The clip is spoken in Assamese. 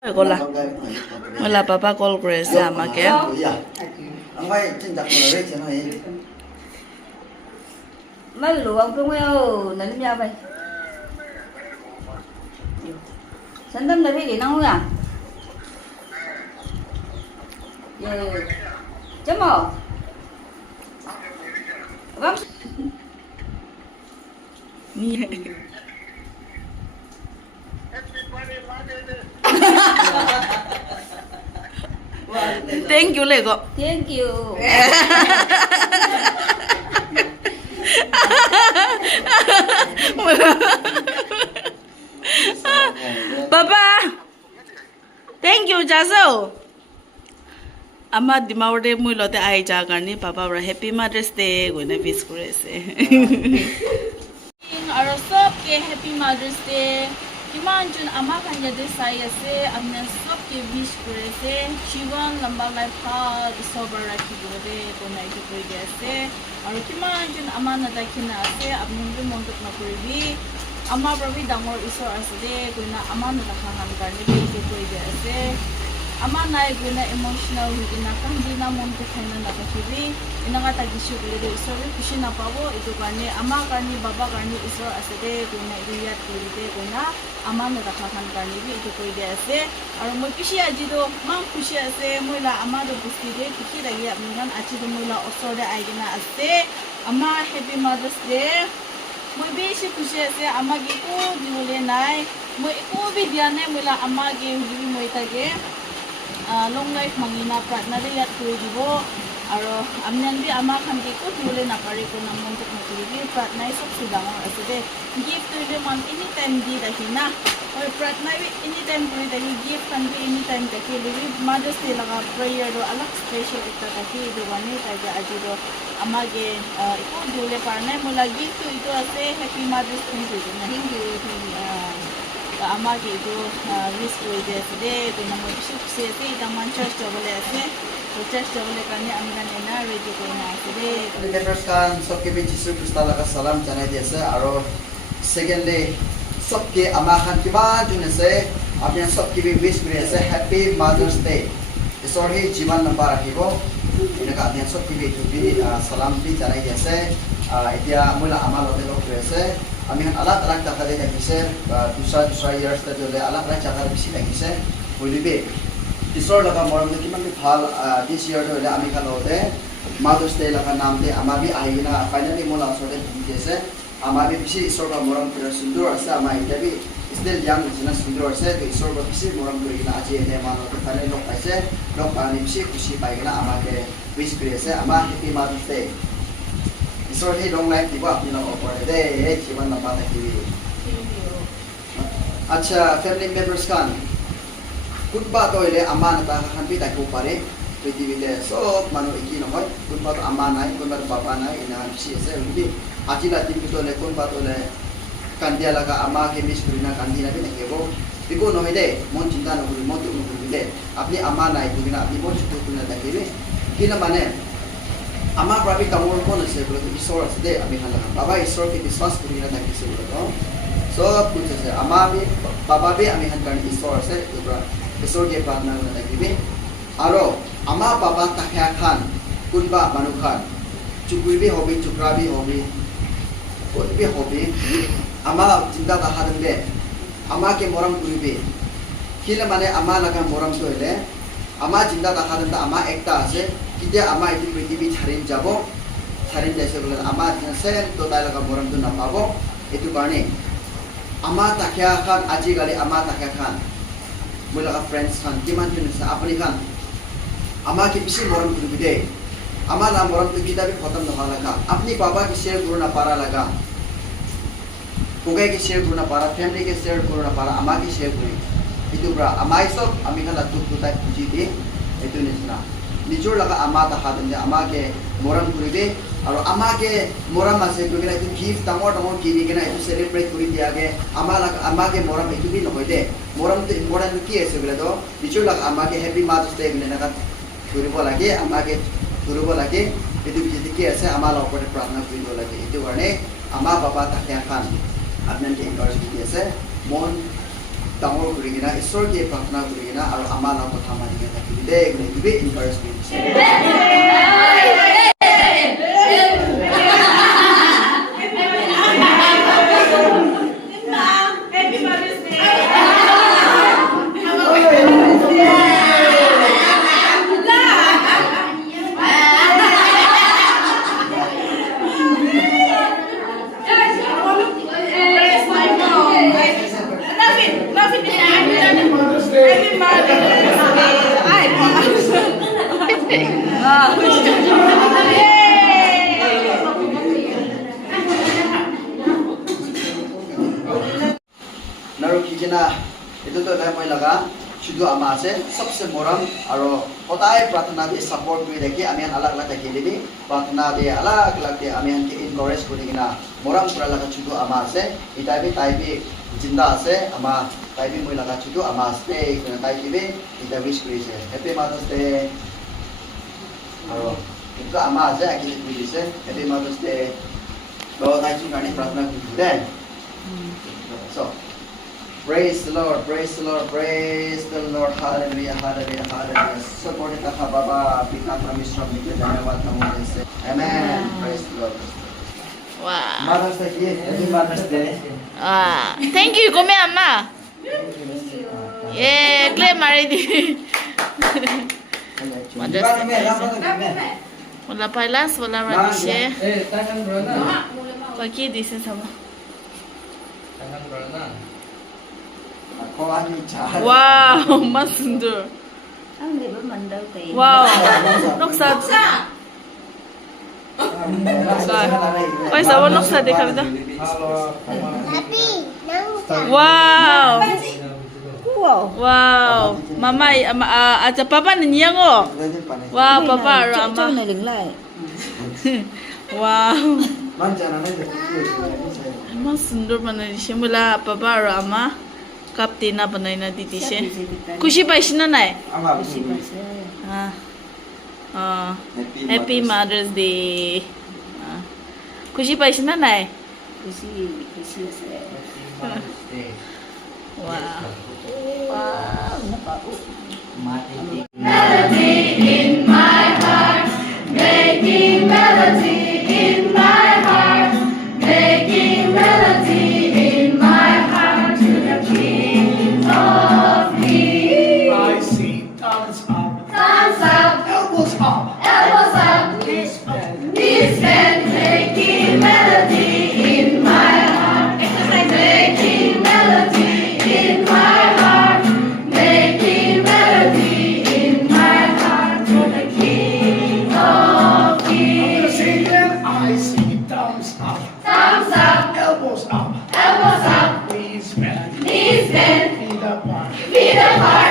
Gola. Wala papa call করে আছে আমাকে mấy lũ ông cũng yêu nên nhau vậy sẵn tâm là phải đi nấu à chấm màu vâng Thank you Lego. thank you Papa. Thank you Jazo. Ama dimawde muilote ai ja karni papa ra happy mother's day goina wish kore ase. Aro sob ke happy mother's day. Kiman jun ama kanya de sai ase amna sob ke wish kore ase jiwan lamba life ha sober rakhi bode kona ite koi de ase aro kiman jun ama na dakina ase apnun de mondot na koribi ama prabi dangor isor ase de kona ama na dakhan karne be ite koi de ase ama nai guna emotional ina kan dina mon ko khana na kachibi ina nga tagishu bile de isor kishi na pawo ito kane ama karni baba karni isor ase de guna riyat koi de guna ama na dakhan karni bi ito koi de ase aro mo kishi aji do mang kushi ase moila ama do busti de kishi lagi apnan achi do moila osor de aigina ase ama happy mother's day mo beshi kushi ase ama gi ko diole nai mo ko bi diane moila ama gi hubi mo itage long life mangina pratna de yat koi dibo aro amnan bi ama khan ki ko dule na pare ko na mon tok na kiri pratna sob sudang ase de gift to the man anytime di dahina or pratna bi anytime koi dahi gift kan bi anytime take li mother's day laga prayer do alak special ekta take do wani ta ja aji do ama ge ko dule parna mola gift to ito ase happy mother's day to na hingi ama ke do wish koi de ase de na mo ship se te daman church to bole ase to church to bole kanya amgan ena ready koi na ase de members kan sobke bi jisu krista laga salam janai diase aro second day sobke ama khan kiman jun ase apni sobke bi wish kori ase happy mother's day isor hi jiban number rakhibo ina ka apni sobke bi tu bi salam bi janai diase etia mula ama lote lok kori ase আমি আলাদা আলাদা টাকা দিয়ে রাখিছে দুসরা ইয়ার্স তে হলে আলাদা আলাদা টাকা বেশি রাখিছে বলিবে ঈশ্বর লগা মরম কিমান ভাল দিস ইয়ার হলে আমি খালতে মাদার্স ডে লগা নাম দে আমাবি আইনা ফাইনালি মোলা সরে দিছে আমাবি বেশি ঈশ্বর লগা মরম করে সুন্দর আছে আমা ইতাবি স্টিল ইয়াং জিনা সুন্দর আছে তো ঈশ্বর লগা বেশি মরম করে কিনা আজি এনে মানতে ফাইনালি লোক পাইছে লোক পানি বেশি খুশি পাই কিনা আমাকে উইশ করেছে আমা হ্যাপি মাদার্স ডে ঈশ্বর হি লং লাইফ দিব আপনি লগ করে দে জীবন না পাতা কি আচ্ছা ফ্যামিলি মেম্বার্স কান কুটবা তইলে আমান তা খানপি তাকো পারে পৃথিবীতে সব মানুষ কি নহয় কুটবা তো আমা নাই কোনবা বাবা নাই ইনা বেশি আছে উনি আজিলা দিন তলে কোনবা তলে কান্দিয়া লাগা আমা কে মিস করি না কান্দি না দেখিব বিকো নহয় দে মন চিন্তা নকরি মন তো নকরি দে আপনি আমা নাই তুমি না আপনি মন চিন্তা করে না দেখিবে কি না মানে ama prabi tamur kon ase bole isor ase de ami khala baba isor ke biswas kuri na thakise bole to so kuch ase ama bi baba bi ami han kan isor ase ubra isor ke pratna na thakibe aro ama baba takhya khan kunba manu khan chukui bi hobi chukra bi hobi kot bi hobi ama jinda ta hadan de ama ke moram kuribe kila mane ama laga moram to ile ama jinda ta hadan ta ama ekta ase কিদে আমা এই পৃথিবী ছাড়িন যাব ছাড়িন যাইছে বলে আমা সেন তো তাই লাগা মরম তো না পাবো এটু কারণে আমা তাকিয়া খান আজি গালি আমা তাকিয়া খান মই লাগা ফ্রেন্ডস খান কিমান জন আছে আপনি খান আমা কি বেশি মরম করবি দে আমা না মরম তো কিতাবে খতম না লাগা আপনি বাবা কি শেয়ার করো না পারা লাগা কোগাই কি শেয়ার করো না পারা ফ্যামিলি কে শেয়ার করো না পারা আমা কি শেয়ার করি এটু ব্রা আমাই সব আমি খান তুক তুতাই খুঁজি দি এটু নিছনা নিজর লাগা আমা তা হাতেন যে আমাকে মরম করিবে আর আমাকে মরম আছে কইবে না গিফট তামর তামর কিনি কেনা এটু সেলিব্রেট করি দিয়াগে আমাকে মরম এটু বি নহয় দে মরম তো ইম্পর্টেন্ট কি আছে বলে তো নিজর লাগা আমাকে হ্যাপি মাদার্স ডে বলে না ধরিব লাগে আমাকে ধরিব লাগে এটু বিজেতি কি আছে আমার উপরে প্রার্থনা করিব লাগে এটু কারণে আমা বাবা তাকে খান আপনাকে এনকারেজ দি আছে মন ডাঙৰ কৰি কিনা ঈশ্বৰকে প্ৰাৰ্থনা কৰি কিনা আৰু আমাৰ নাম কথা মানি কিনা থাকিবি দে এইটোৱে এনকাৰেজমেণ্ট দিছে itu lah moi laga শুধু আমা আছে সবসে মরম আর সদায় প্রার্থনা দিয়ে সাপোর্ট করে দেখি আমি আলাগ আলাগ দেখি দিবি প্রার্থনা দিয়ে আলাগ আলাগ দিয়ে আমি আনকে এনকারেজ করে কিনা মরম করা লাগা শুধু আমা আছে তাইবি জিন্দা আছে আমা তাইবি মই লাগা শুধু আমা আছে তাই দিবি এটা উইশ করেছে হ্যাপি মাদার্স ডে আর কিন্তু আমা আছে আকি দিছে হ্যাপি মাদার্স ডে তো তাই জন্য প্রার্থনা করি দেন so Praise the Lord, praise the Lord, praise the Lord, hallelujah, hallelujah, hallelujah. Support it, Baba, become a mission, because I know what I want to say. Amen, praise the Lord. Wow. Mother's Day, happy Mother's Day. Thank you, Kome Amma. Yeah, claim already. Mother's Day. Wala pailas, wala radishe. Pagi di sini sama. Wow, mas sundur. Ang di ba mandaw tayo? Wow, noksa. Oi, sawo noksa dekha bida. Wow. Wow. Mama, aja papa niyang oh. Wow, papa ro ama. Chong na lang lai. Wow. Manjana na Mas sundur banai she mula papa ro ama. Kapti na banai na didi she. Kushi paisi na nai? Happy Mother's Day. Kushi paisi na nai? Kusi ase. Wow. Wow, napao. Melody in my heart, making melody in my heart, making melody in my heart to the King of Kings. I see thumbs up, Thumbs up, elbows up, elbows up, knees bent, making melody in my heart, making melody in my heart, making melody in my heart to the King of Kings. say again, I see thumbs up, Thumbs up, elbows up, elbows up, knees bent, knees bent, feet apart. feet apart.